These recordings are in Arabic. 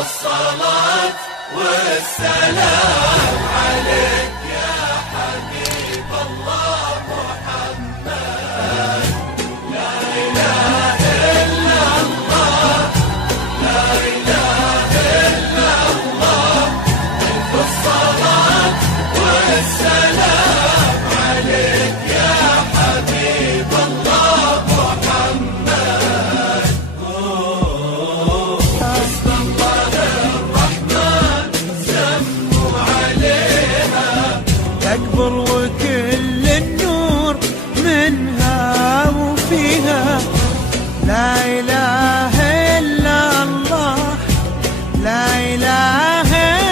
الصلاة والسلام عليك يا حبيب الله محمد. لا إله إلا الله، لا إله إلا الله. ألف الصلاة والسلام عليك يا حبيب الله محمد. حسب الله الرحمن سموا عليها، تكبر وكل النور منها وفيها. لا إله إلا الله، لا إله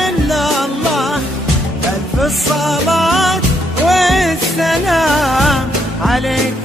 إلا الله. ألف الصلاة والسلام عليك